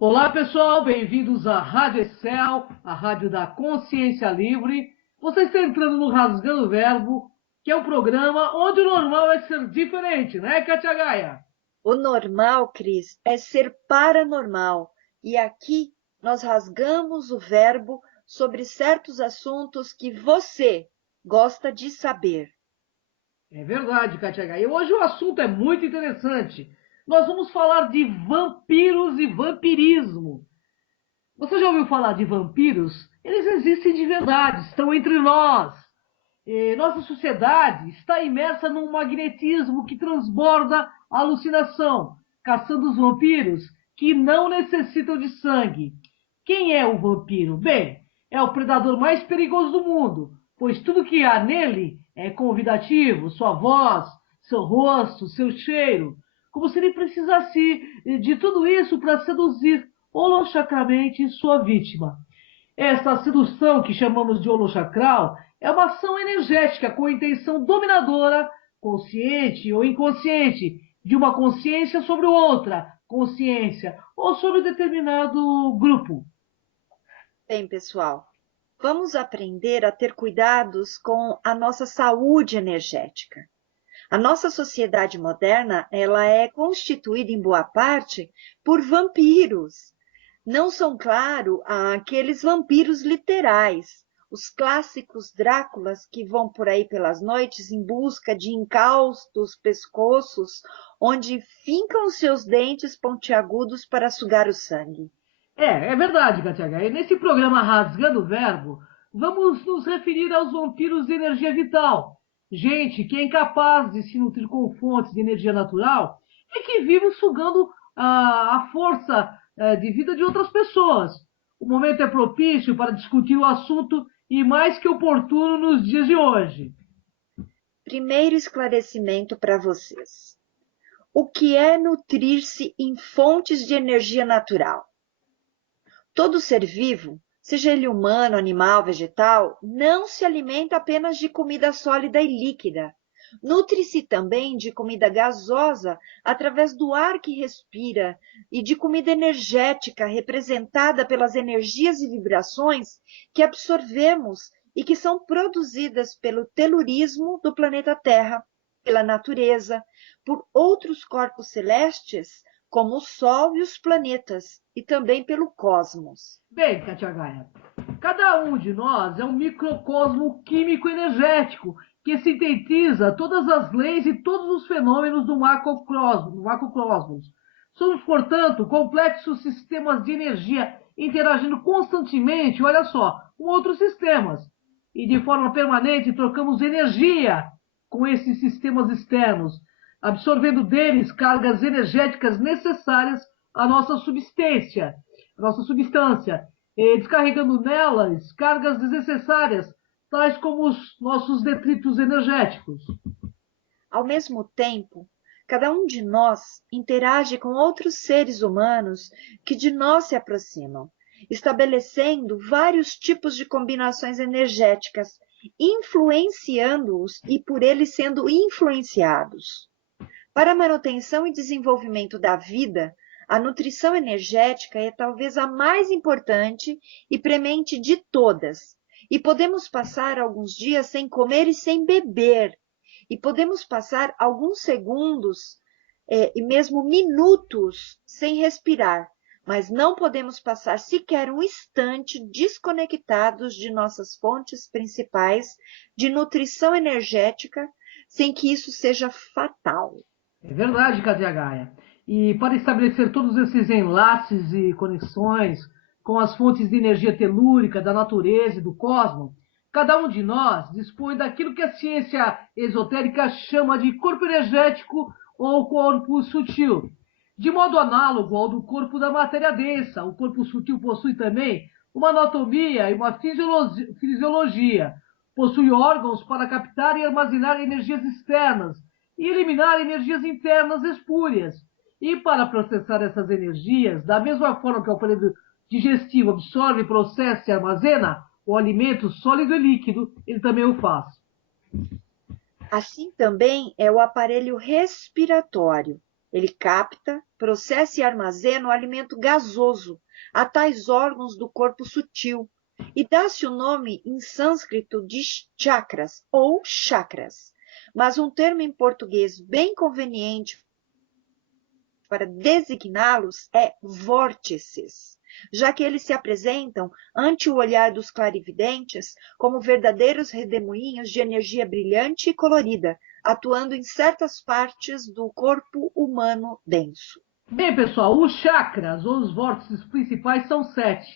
Olá pessoal, bem-vindos à Rádio Excel, a rádio da consciência livre. Você está entrando no Rasgando o Verbo, que é um programa onde o normal é ser diferente, né, Katia Gaia? O normal, Cris, é ser paranormal. E aqui nós rasgamos o verbo sobre certos assuntos que você gosta de saber. É verdade, Katia Gaia. Hoje o assunto é muito interessante. Nós vamos falar de vampiros e vampirismo. Você já ouviu falar de vampiros? Eles existem de verdade, estão entre nós. Nossa sociedade está imersa num magnetismo que transborda a alucinação, caçando os vampiros que não necessitam de sangue. Quem é o vampiro? Bem, é o predador mais perigoso do mundo, pois tudo que há nele é convidativo, sua voz, seu rosto, seu cheiro, como se ele precisasse de tudo isso para seduzir holochacramente sua vítima. Esta sedução que chamamos de holochacral é uma ação energética com intenção dominadora, consciente ou inconsciente, de uma consciência sobre outra consciência ou sobre determinado grupo. Bem, pessoal, vamos aprender a ter cuidados com a nossa saúde energética. A nossa sociedade moderna, ela é constituída em boa parte por vampiros. Não são, claro, aqueles vampiros literais, os clássicos Dráculas que vão por aí pelas noites em busca de incaustos pescoços, onde fincam os seus dentes pontiagudos para sugar o sangue. É verdade, Katia. E nesse programa Rasgando o Verbo, vamos nos referir aos vampiros de energia vital. Gente que é incapaz de se nutrir com fontes de energia natural e que vive sugando a força de vida de outras pessoas. O momento é propício para discutir o assunto e mais que oportuno nos dias de hoje. Primeiro esclarecimento para vocês. O que é nutrir-se em fontes de energia natural? Todo ser vivo, seja ele humano, animal, vegetal, não se alimenta apenas de comida sólida e líquida. Nutre-se também de comida gasosa através do ar que respira e de comida energética representada pelas energias e vibrações que absorvemos e que são produzidas pelo telurismo do planeta Terra, pela natureza, por outros corpos celestes, como o Sol e os planetas, e também pelo cosmos. Bem, Katia Gaia, cada um de nós é um microcosmo químico-energético que sintetiza todas as leis e todos os fenômenos do macrocosmos. Somos, portanto, complexos sistemas de energia interagindo constantemente, olha só, com outros sistemas. E de forma permanente trocamos energia com esses sistemas externos, absorvendo deles cargas energéticas necessárias à nossa substância, descarregando nelas cargas desnecessárias, tais como os nossos detritos energéticos. Ao mesmo tempo, cada um de nós interage com outros seres humanos que de nós se aproximam, estabelecendo vários tipos de combinações energéticas, influenciando-os e por eles sendo influenciados. Para a manutenção e desenvolvimento da vida, a nutrição energética é talvez a mais importante e premente de todas. E podemos passar alguns dias sem comer e sem beber. E podemos passar alguns segundos e mesmo minutos sem respirar. Mas não podemos passar sequer um instante desconectados de nossas fontes principais de nutrição energética, sem que isso seja fatal. É verdade, Katia Gaia. E para estabelecer todos esses enlaces e conexões com as fontes de energia telúrica da natureza e do cosmos, cada um de nós dispõe daquilo que a ciência esotérica chama de corpo energético ou corpo sutil. De modo análogo ao do corpo da matéria densa, o corpo sutil possui também uma anatomia e uma fisiologia. Possui órgãos para captar e armazenar energias externas e eliminar energias internas espúrias. E para processar essas energias, da mesma forma que o aparelho digestivo absorve, processa e armazena o alimento sólido e líquido, ele também o faz. Assim também é o aparelho respiratório. Ele capta, processa e armazena o alimento gasoso a tais órgãos do corpo sutil e dá-se o nome em sânscrito de chakras ou chakras, mas um termo em português bem conveniente para designá-los é vórtices, já que eles se apresentam, ante o olhar dos clarividentes, como verdadeiros redemoinhos de energia brilhante e colorida, atuando em certas partes do corpo humano denso. Bem, pessoal, os chakras, ou os vórtices principais, são 7,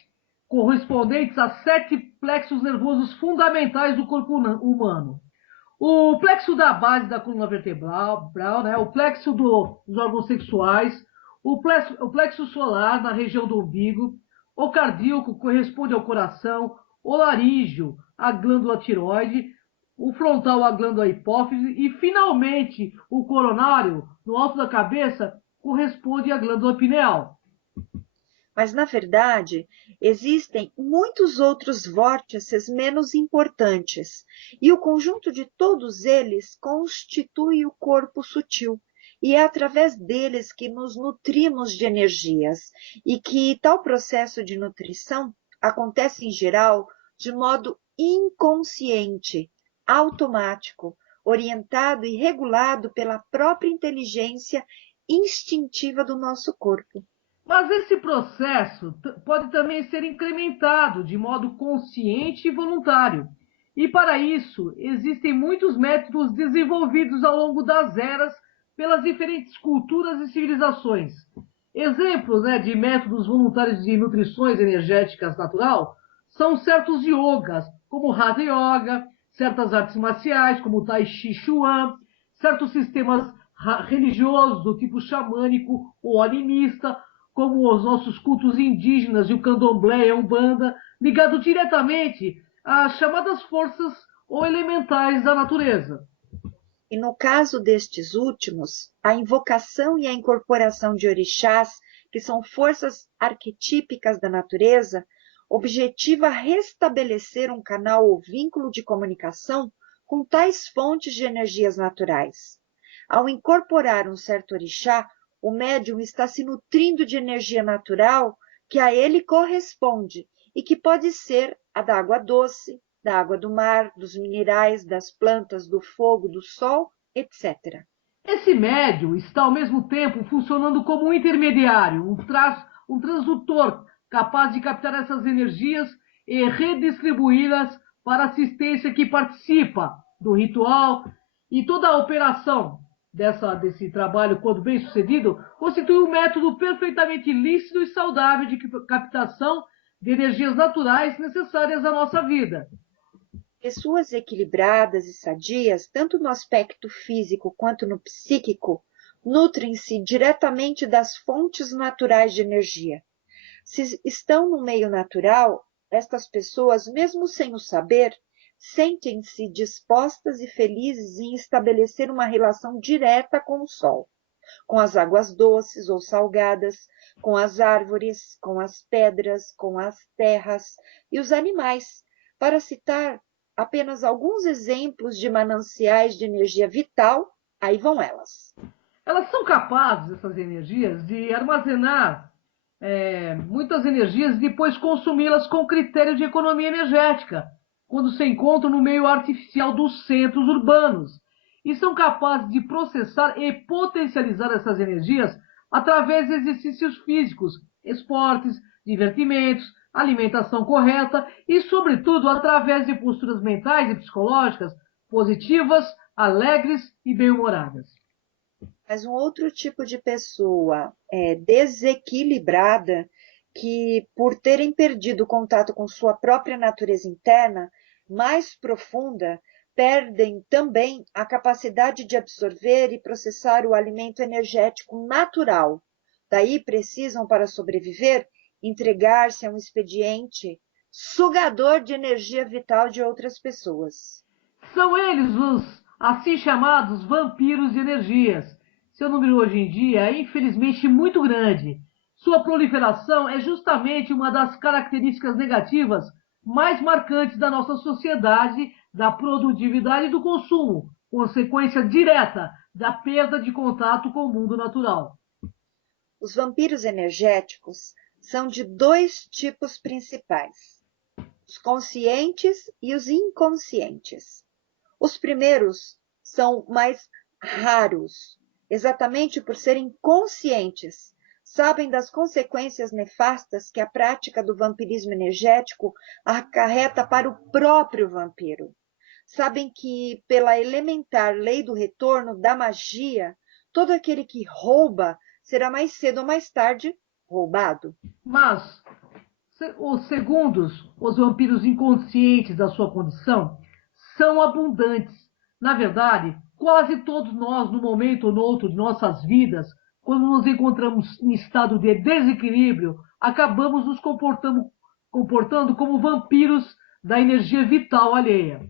correspondentes a 7 plexos nervosos fundamentais do corpo humano. O plexo da base da coluna vertebral, né? O plexo dos órgãos sexuais, o plexo solar na região do umbigo, o cardíaco corresponde ao coração, o laríngeo à glândula tiroide, o frontal à glândula hipófise e, finalmente, o coronário, no alto da cabeça, corresponde à glândula pineal. Mas, na verdade, existem muitos outros vórtices menos importantes, e o conjunto de todos eles constitui o corpo sutil, e é através deles que nos nutrimos de energias, e que tal processo de nutrição acontece, em geral, de modo inconsciente, automático, orientado e regulado pela própria inteligência instintiva do nosso corpo. Mas esse processo pode também ser incrementado de modo consciente e voluntário. E para isso, existem muitos métodos desenvolvidos ao longo das eras pelas diferentes culturas e civilizações. Exemplos, né, de métodos voluntários de nutrições energéticas natural são certos yogas, como o Hatha Yoga, certas artes marciais, como o Tai Chi Chuan, certos sistemas religiosos do tipo xamânico ou animista, como os nossos cultos indígenas e o candomblé e a umbanda, ligado diretamente às chamadas forças ou elementais da natureza. E no caso destes últimos, a invocação e a incorporação de orixás, que são forças arquetípicas da natureza, objetiva restabelecer um canal ou vínculo de comunicação com tais fontes de energias naturais. Ao incorporar um certo orixá, o médium está se nutrindo de energia natural que a ele corresponde e que pode ser a da água doce, da água do mar, dos minerais, das plantas, do fogo, do sol, etc. Esse médium está ao mesmo tempo funcionando como um intermediário, um transdutor capaz de captar essas energias e redistribuí-las para a assistência que participa do ritual, e toda a operação desse trabalho, quando bem sucedido, constitui um método perfeitamente lícito e saudável de captação de energias naturais necessárias à nossa vida. Pessoas equilibradas e sadias, tanto no aspecto físico quanto no psíquico, nutrem-se diretamente das fontes naturais de energia. Se estão no meio natural, estas pessoas, mesmo sem o saber, sentem-se dispostas e felizes em estabelecer uma relação direta com o sol, com as águas doces ou salgadas, com as árvores, com as pedras, com as terras e os animais, para citar apenas alguns exemplos de mananciais de energia vital, aí vão elas. Elas são capazes, essas energias, de armazenar muitas energias e depois consumi-las com critério de economia energética, quando se encontram no meio artificial dos centros urbanos. E são capazes de processar e potencializar essas energias através de exercícios físicos, esportes, divertimentos, alimentação correta e, sobretudo, através de posturas mentais e psicológicas positivas, alegres e bem-humoradas. Mas um outro tipo de pessoa desequilibrada, que por terem perdido o contato com sua própria natureza interna, mais profunda, perdem também a capacidade de absorver e processar o alimento energético natural. Daí precisam, para sobreviver, entregar-se a um expediente sugador de energia vital de outras pessoas. São eles os assim chamados vampiros de energias. Seu número hoje em dia é infelizmente muito grande. Sua proliferação é justamente uma das características negativas mais marcantes da nossa sociedade, da produtividade e do consumo, consequência direta da perda de contato com o mundo natural. Os vampiros energéticos são de dois tipos principais: os conscientes e os inconscientes. Os primeiros são mais raros, exatamente por serem conscientes, sabem das consequências nefastas que a prática do vampirismo energético acarreta para o próprio vampiro. Sabem que, pela elementar lei do retorno da magia, todo aquele que rouba será mais cedo ou mais tarde roubado. Mas os segundos, os vampiros inconscientes da sua condição, são abundantes. Na verdade, quase todos nós, num momento ou no outro de nossas vidas, quando nos encontramos em estado de desequilíbrio, acabamos nos comportando como vampiros da energia vital alheia.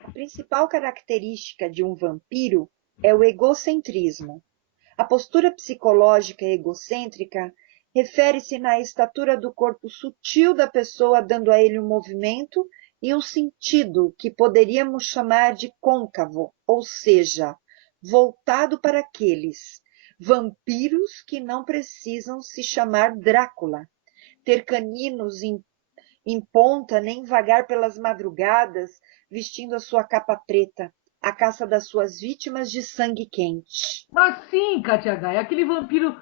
A principal característica de um vampiro é o egocentrismo. A postura psicológica egocêntrica refere-se na estatura do corpo sutil da pessoa, dando a ele um movimento e um sentido que poderíamos chamar de côncavo, ou seja, voltado para aqueles vampiros que não precisam se chamar Drácula, ter caninos em ponta, nem vagar pelas madrugadas, vestindo a sua capa preta, à caça das suas vítimas de sangue quente. Mas sim, Katia Gai, aquele vampiro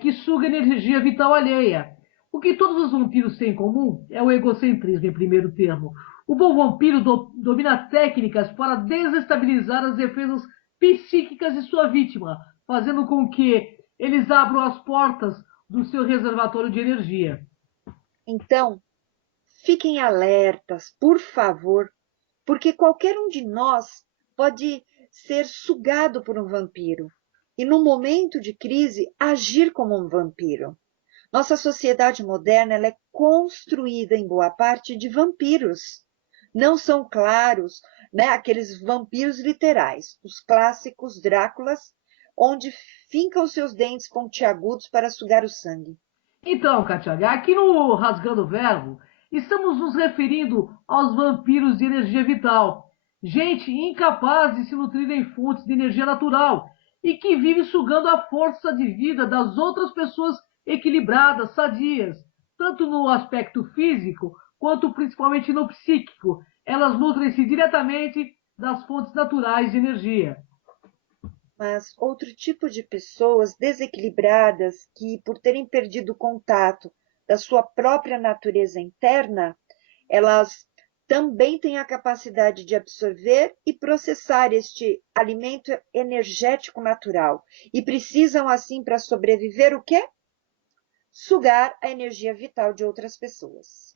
que suga energia vital alheia. O que todos os vampiros têm em comum é o egocentrismo, em primeiro termo. O bom vampiro domina técnicas para desestabilizar as defesas psíquicas de sua vítima, fazendo com que eles abram as portas do seu reservatório de energia. Então, fiquem alertas, por favor, porque qualquer um de nós pode ser sugado por um vampiro e, num momento de crise, agir como um vampiro. Nossa sociedade moderna ela é construída, em boa parte, de vampiros. Não são claros, né, aqueles vampiros literais, os clássicos Dráculas, onde fincam seus dentes pontiagudos para sugar o sangue. Então, Katia, aqui no Rasgando o Verbo, estamos nos referindo aos vampiros de energia vital. Gente incapaz de se nutrir em fontes de energia natural e que vive sugando a força de vida das outras pessoas equilibradas, sadias, tanto no aspecto físico quanto principalmente no psíquico. Elas nutrem-se diretamente das fontes naturais de energia. Mas outro tipo de pessoas desequilibradas que, por terem perdido o contato da sua própria natureza interna, elas também têm a capacidade de absorver e processar este alimento energético natural e precisam, assim, para sobreviver, o quê? Sugar a energia vital de outras pessoas.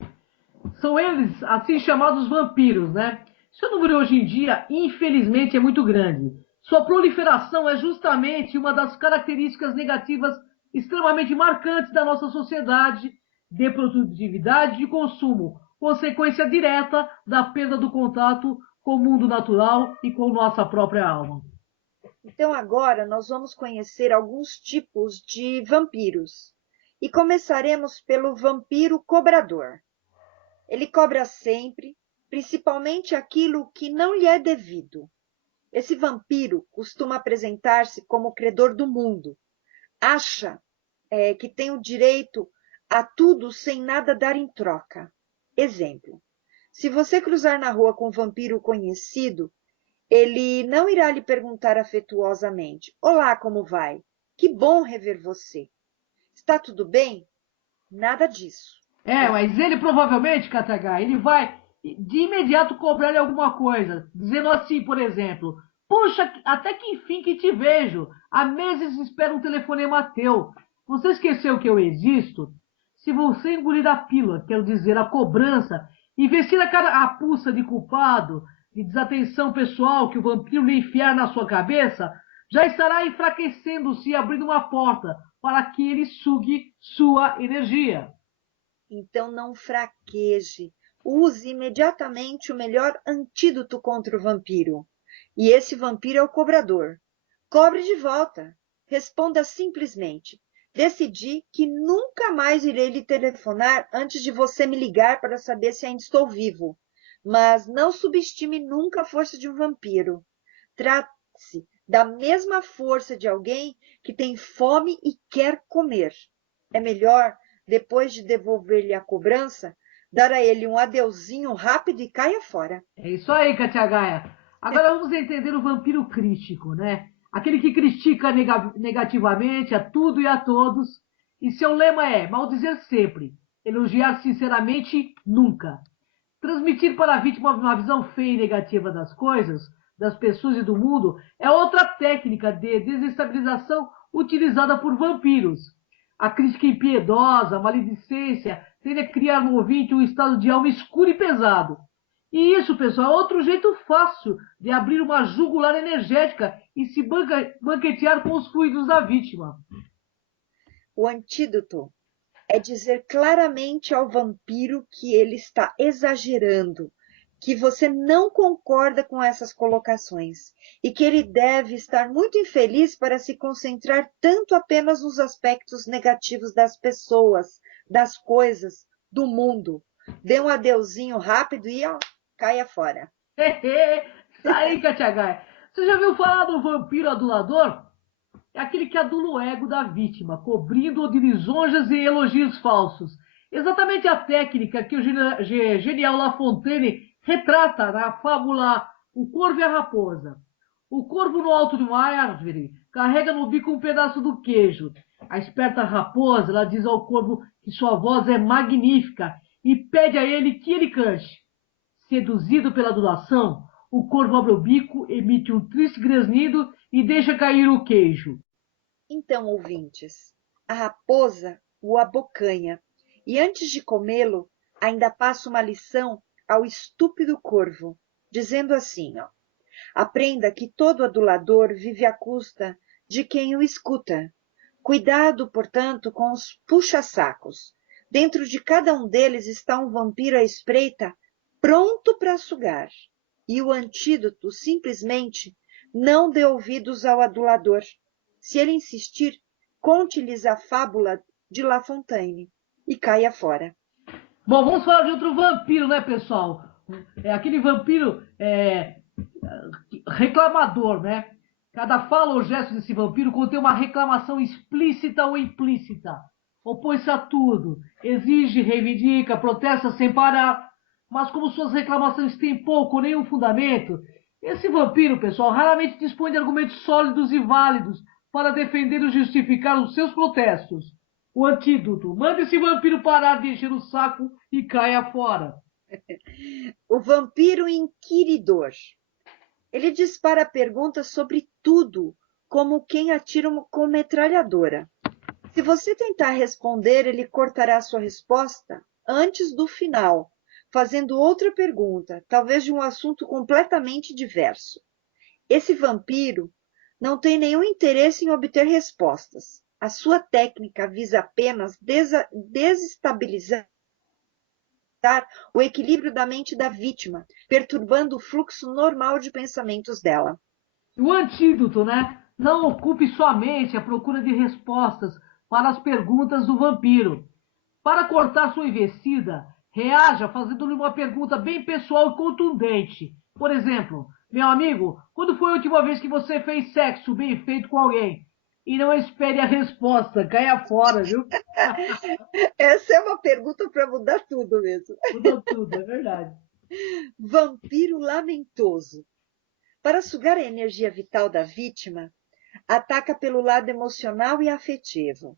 São eles assim chamados vampiros, né? Seu número hoje em dia, infelizmente, é muito grande. Sua proliferação é justamente uma das características negativas extremamente marcantes da nossa sociedade de produtividade e consumo, consequência direta da perda do contato com o mundo natural e com nossa própria alma. Então, agora nós vamos conhecer alguns tipos de vampiros. E começaremos pelo vampiro cobrador. Ele cobra sempre, principalmente aquilo que não lhe é devido. Esse vampiro costuma apresentar-se como o credor do mundo. Acha que tem o direito a tudo sem nada dar em troca. Exemplo: se você cruzar na rua com um vampiro conhecido, ele não irá lhe perguntar afetuosamente: Olá, como vai? Que bom rever você. Está tudo bem? Nada disso. Mas ele provavelmente, Katagai, ele vai de imediato cobrar-lhe alguma coisa, dizendo assim, por exemplo, puxa, até que enfim que te vejo, há meses espero um telefonema teu. Você esqueceu que eu existo? Se você engolir a pílula, quero dizer, a cobrança, e vestir a pulsa de culpado, de desatenção pessoal que o vampiro lhe enfiar na sua cabeça, já estará enfraquecendo-se e abrindo uma porta para que ele sugue sua energia. Então não fraqueje. Use imediatamente o melhor antídoto contra o vampiro. E esse vampiro é o cobrador. Cobre de volta. Responda simplesmente: decidi que nunca mais irei lhe telefonar antes de você me ligar para saber se ainda estou vivo. Mas não subestime nunca a força de um vampiro. Trate-se da mesma força de alguém que tem fome e quer comer. É melhor, depois de devolver-lhe a cobrança, dar a ele um adeuzinho rápido e caia fora. É isso aí, Katia Gaia. Agora vamos entender o vampiro crítico, né? Aquele que critica negativamente a tudo e a todos. E seu lema é maldizer sempre, elogiar sinceramente nunca. Transmitir para a vítima uma visão feia e negativa das coisas, das pessoas e do mundo é outra técnica de desestabilização utilizada por vampiros. A crítica impiedosa, a maledicência, tende a criar no ouvinte um estado de alma escuro e pesado. E isso, pessoal, é outro jeito fácil de abrir uma jugular energética e se banquetear com os fluidos da vítima. O antídoto é dizer claramente ao vampiro que ele está exagerando, que você não concorda com essas colocações e que ele deve estar muito infeliz para se concentrar tanto apenas nos aspectos negativos das pessoas, das coisas, do mundo. Dê um adeuzinho rápido e ó, caia fora. Isso aí, Katia Gaia. Você já viu falar do vampiro adulador? É aquele que adula o ego da vítima, cobrindo-o de lisonjas e elogios falsos. Exatamente a técnica que o genial La Fontaine retrata na fábula O Corvo e a Raposa. O corvo no alto de uma árvore carrega no bico um pedaço do queijo. A esperta raposa, ela diz ao corvo que sua voz é magnífica e pede a ele que ele cante. Seduzido pela adulação, o corvo abre o bico, emite um triste grasnido e deixa cair o queijo. Então, ouvintes, a raposa o abocanha e antes de comê-lo, ainda passa uma lição ao estúpido corvo, dizendo assim, ó, aprenda que todo adulador vive à custa de quem o escuta. Cuidado, portanto, com os puxa-sacos. Dentro de cada um deles está um vampiro à espreita, pronto para sugar. E o antídoto, simplesmente, não dê ouvidos ao adulador. Se ele insistir, conte-lhes a fábula de La Fontaine e caia fora. Bom, vamos falar de outro vampiro, né, pessoal? É aquele vampiro reclamador, né? Cada fala ou gesto desse vampiro contém uma reclamação explícita ou implícita. Opõe-se a tudo, exige, reivindica, protesta sem parar. Mas como suas reclamações têm pouco ou nenhum fundamento, esse vampiro, pessoal, raramente dispõe de argumentos sólidos e válidos para defender ou justificar os seus protestos. O antídoto: manda esse vampiro parar de encher o saco e caia fora. O vampiro inquiridor. Ele dispara perguntas sobre tudo, como quem atira com metralhadora. Se você tentar responder, ele cortará sua resposta antes do final, fazendo outra pergunta, talvez de um assunto completamente diverso. Esse vampiro não tem nenhum interesse em obter respostas. A sua técnica visa apenas desestabilizar o equilíbrio da mente da vítima, perturbando o fluxo normal de pensamentos dela. O antídoto, né? Não ocupe sua mente à procura de respostas para as perguntas do vampiro. Para cortar sua investida, reaja fazendo-lhe uma pergunta bem pessoal e contundente. Por exemplo, meu amigo, quando foi a última vez que você fez sexo bem feito com alguém? E não espere a resposta, caia fora, viu? Essa é uma pergunta para mudar tudo mesmo. Mudou tudo, é verdade. Vampiro lamentoso. Para sugar a energia vital da vítima, ataca pelo lado emocional e afetivo.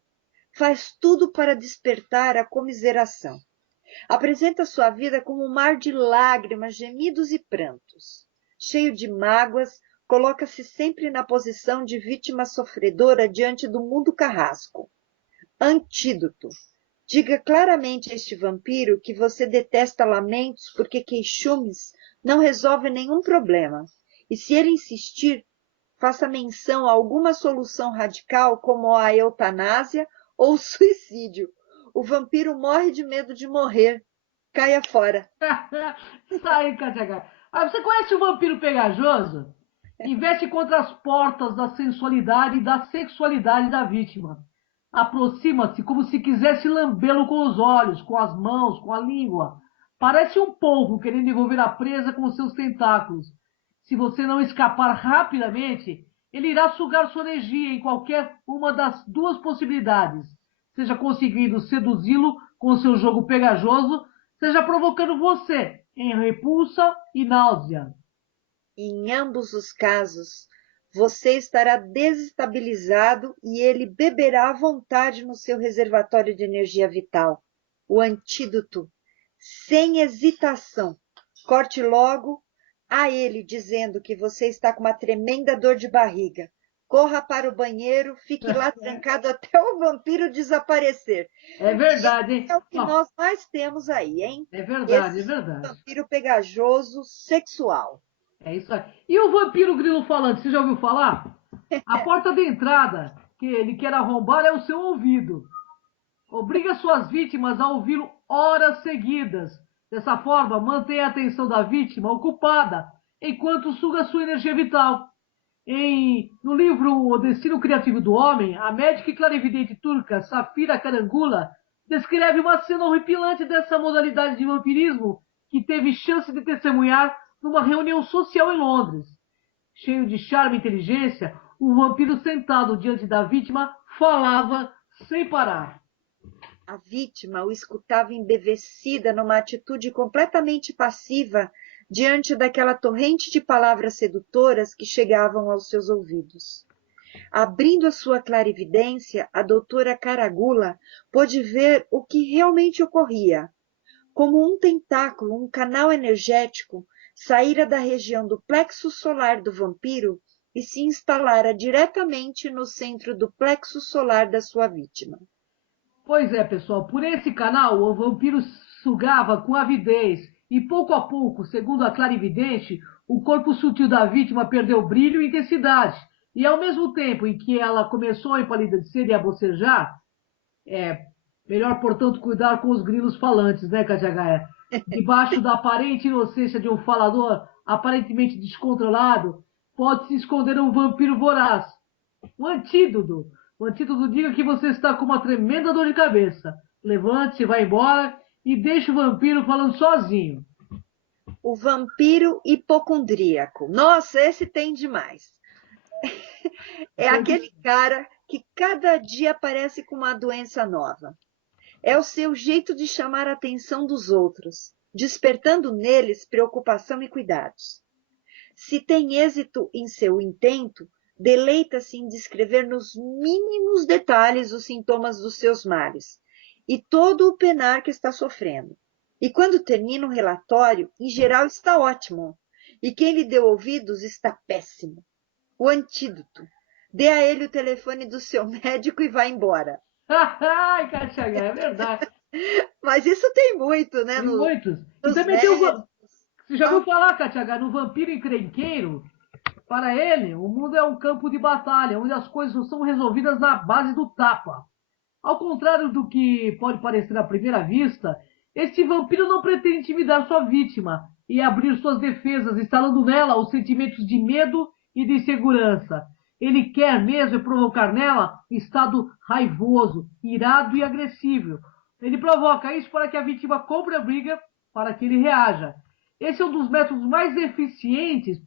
Faz tudo para despertar a comiseração. Apresenta sua vida como um mar de lágrimas, gemidos e prantos. Cheio de mágoas, coloca-se sempre na posição de vítima sofredora diante do mundo carrasco. Antídoto. Diga claramente a este vampiro que você detesta lamentos porque queixumes não resolvem nenhum problema. E se ele insistir, faça menção a alguma solução radical como a eutanásia ou o suicídio. O vampiro morre de medo de morrer. Caia fora. Isso aí, Katia. Ah, você conhece o vampiro pegajoso? Investe contra as portas da sensualidade e da sexualidade da vítima. Aproxima-se como se quisesse lambê-lo com os olhos, com as mãos, com a língua. Parece um polvo querendo envolver a presa com os seus tentáculos. Se você não escapar rapidamente, ele irá sugar sua energia em qualquer uma das duas possibilidades, seja conseguindo seduzi-lo com seu jogo pegajoso, seja provocando você em repulsa e náusea. Em ambos os casos, você estará desestabilizado e ele beberá à vontade no seu reservatório de energia vital. O antídoto, sem hesitação. Corte logo a ele dizendo que você está com uma tremenda dor de barriga. Corra para o banheiro, fique lá trancado até o vampiro desaparecer. É verdade, hein? É o que nós mais temos aí, hein? É verdade, é Esse verdade. vampiro pegajoso sexual. É isso aí. E o vampiro grilo falante, você já ouviu falar? A porta de entrada que ele quer arrombar é o seu ouvido. Obriga suas vítimas a ouvi-lo horas seguidas. Dessa forma, mantém a atenção da vítima ocupada enquanto suga sua energia vital. No livro O Destino Criativo do Homem, a médica e clarividente turca Safira Karangula descreve uma cena horripilante dessa modalidade de vampirismo que teve chance de testemunhar numa reunião social em Londres. Cheio de charme e inteligência, o vampiro sentado diante da vítima falava sem parar. A vítima o escutava embevecida numa atitude completamente passiva diante daquela torrente de palavras sedutoras que chegavam aos seus ouvidos. Abrindo a sua clarividência, a doutora Karagula pôde ver o que realmente ocorria. Como um tentáculo, um canal energético, saíra da região do plexo solar do vampiro e se instalara diretamente no centro do plexo solar da sua vítima. Pois é, pessoal, por esse canal o vampiro sugava com avidez e pouco a pouco, segundo a clarividente, o corpo sutil da vítima perdeu brilho e intensidade. E ao mesmo tempo em que ela começou a empalidecer e a bocejar, melhor, portanto, cuidar com os grilos falantes, né, Katia Gaia? Debaixo da aparente inocência de um falador aparentemente descontrolado, pode se esconder um vampiro voraz. O antídoto. O antídoto diga que você está com uma tremenda dor de cabeça. Levante-se, vá embora e deixe o vampiro falando sozinho. O vampiro hipocondríaco. Nossa, esse tem demais. É aquele cara que cada dia aparece com uma doença nova. É o seu jeito de chamar a atenção dos outros, despertando neles preocupação e cuidados. Se tem êxito em seu intento, deleita-se em descrever nos mínimos detalhes os sintomas dos seus males e todo o penar que está sofrendo. E quando termina o relatório, em geral está ótimo, e quem lhe deu ouvidos está péssimo. O antídoto. Dê a ele o telefone do seu médico e vá embora. Ai, Katia Gaia, é verdade. Mas isso tem muito, né? Tem muitos. E Nos também tem o. médicos. Você já ouviu falar, Katia Gaia, no vampiro encrenqueiro? Para ele, o mundo é um campo de batalha, onde as coisas são resolvidas na base do tapa. Ao contrário do que pode parecer à primeira vista, este vampiro não pretende intimidar sua vítima e abrir suas defesas, instalando nela os sentimentos de medo e de insegurança. Ele quer mesmo provocar nela estado raivoso, irado e agressivo. Ele provoca isso para que a vítima compre a briga, para que ele reaja. Esse é um dos métodos mais eficientes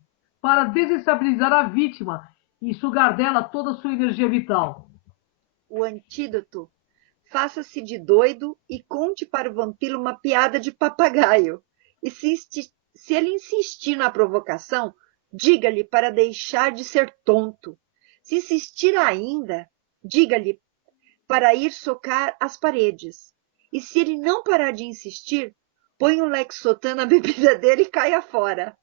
para desestabilizar a vítima e sugar dela toda a sua energia vital. O antídoto. Faça-se de doido e conte para o vampiro uma piada de papagaio. E se ele insistir na provocação, diga-lhe para deixar de ser tonto. Se insistir ainda, diga-lhe para ir socar as paredes. E se ele não parar de insistir, põe um Lexotan na bebida dele e caia fora.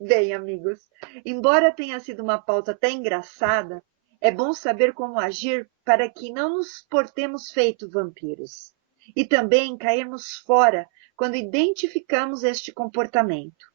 Bem, amigos, embora tenha sido uma pauta até engraçada, é bom saber como agir para que não nos portemos feito vampiros. E também cairmos fora quando identificamos este comportamento.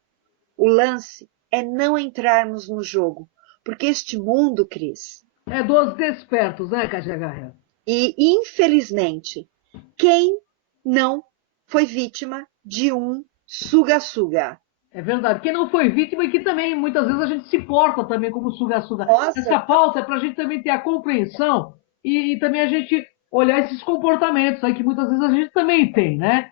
O lance é não entrarmos no jogo, porque este mundo, Cris... É dos despertos, né, Katia Gaia? E, infelizmente, quem não foi vítima de um suga-suga? É verdade. Quem não foi vítima e que também muitas vezes a gente se porta também como suga-suga. Nossa. Essa pauta é para a gente também ter a compreensão e também a gente olhar esses comportamentos aí que muitas vezes a gente também tem, né?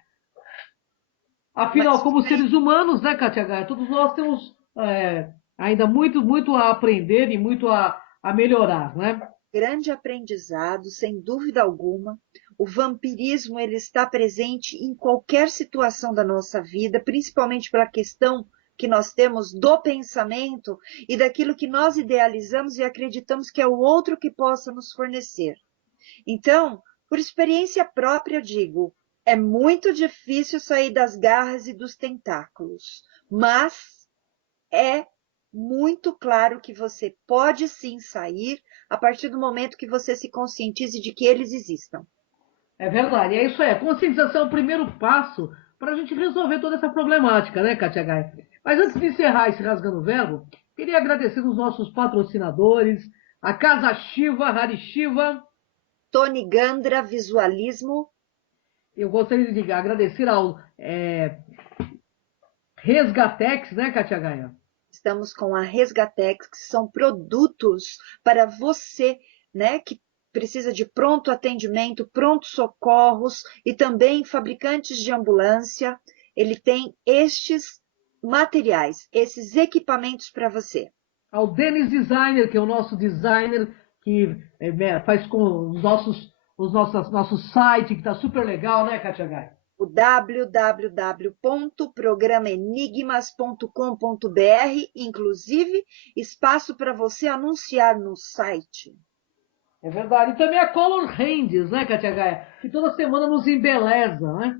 Afinal, como seres humanos, né, Katia Gaia? Todos nós temos Ainda muito a aprender e muito a melhorar, né? Grande aprendizado, sem dúvida alguma. O vampirismo ele está presente em qualquer situação da nossa vida, principalmente pela questão que nós temos do pensamento e daquilo que nós idealizamos e acreditamos que é o outro que possa nos fornecer. Então, por experiência própria, eu digo, é muito difícil sair das garras e dos tentáculos, mas é muito claro que você pode sim sair a partir do momento que você se conscientize de que eles existam. É verdade, é isso aí. A conscientização é o primeiro passo para a gente resolver toda essa problemática, né, Katia Gaia? Mas antes de encerrar esse Rasgando o Verbo, queria agradecer os nossos patrocinadores, a Casa Shiva, Hari Shiva. Tony Gandra, visualismo. Eu gostaria de agradecer ao Resgatex, né, Katia Gaia? Estamos com a Resgatex, que são produtos para você, né, que precisa de pronto atendimento, pronto socorros e também fabricantes de ambulância. Ele tem estes materiais, esses equipamentos para você. Ao Denis Designer, que é o nosso designer que faz com nosso site, que está super legal, né, Katia Gaia? O www.programaenigmas.com.br, inclusive espaço para você anunciar no site. É verdade. E também a Color Hands, né, Katia Gaia? Que toda semana nos embeleza, né?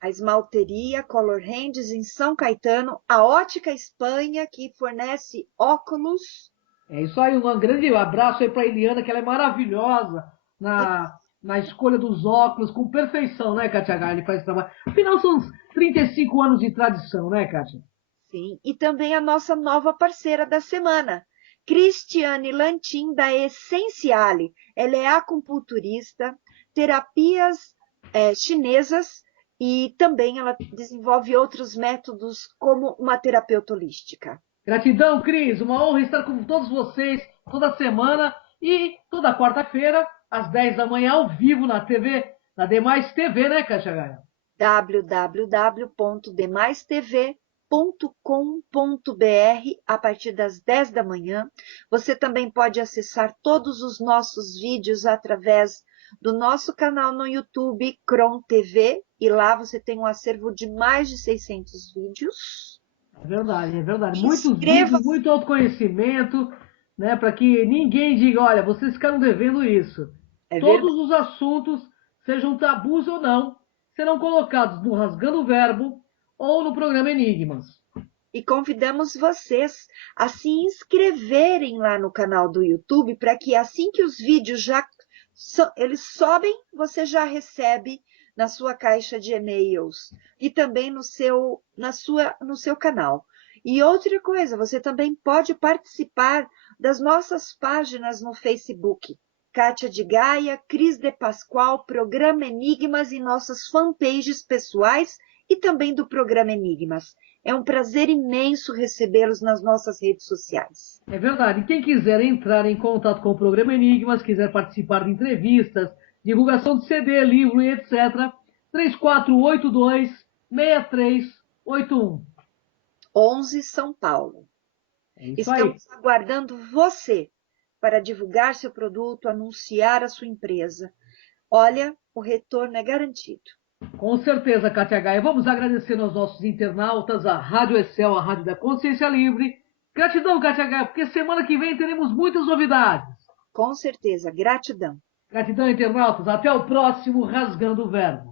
A esmalteria Color Hands em São Caetano, a Ótica Espanha, que fornece óculos. É isso aí, um grande abraço aí para a Eliana, que ela é maravilhosa na escolha dos óculos, com perfeição, né, Katia Gaia? Ele faz esse trabalho. Afinal, são uns 35 anos de tradição, né, Katia? Sim, e também a nossa nova parceira da semana, Cristiane Lantin, da Essenciale. Ela é acupunturista, terapias chinesas e também ela desenvolve outros métodos como uma terapeuta holística. Gratidão, Cris. Uma honra estar com todos vocês toda semana e toda quarta-feira, às 10 da manhã, ao vivo na TV, na Demais TV, né, Katia Gaia? www.demaistv.com.br a partir das 10 da manhã. Você também pode acessar todos os nossos vídeos através do nosso canal no YouTube, Cron TV, e lá você tem um acervo de mais de 600 vídeos. É verdade, é verdade. Muitos vídeos, Inscreva-se. muito autoconhecimento, né, para que ninguém diga, olha, vocês ficaram devendo isso. É Todos verdade. os assuntos, sejam tabus ou não, serão colocados no Rasgando o Verbo ou no programa Enigmas. E convidamos vocês a se inscreverem lá no canal do YouTube para que assim que os vídeos eles sobem, você já recebe na sua caixa de e-mails e também no seu canal. E outra coisa, você também pode participar das nossas páginas no Facebook. Kátia de Gaia, Cris de Pascoal, Programa Enigmas e nossas fanpages pessoais e também do Programa Enigmas. É um prazer imenso recebê-los nas nossas redes sociais. É verdade. E quem quiser entrar em contato com o programa Enigmas, quiser participar de entrevistas, divulgação de CD, livro e etc., 3482-6381. 11 São Paulo. É isso aí. Estamos aguardando você para divulgar seu produto, anunciar a sua empresa. Olha, o retorno é garantido. Com certeza, Katia Gaia. Vamos agradecer aos nossos internautas, a Rádio Excel, a Rádio da Consciência Livre. Gratidão, Katia Gaia, porque semana que vem teremos muitas novidades. Com certeza, gratidão. Gratidão, internautas. Até o próximo Rasgando o Verbo.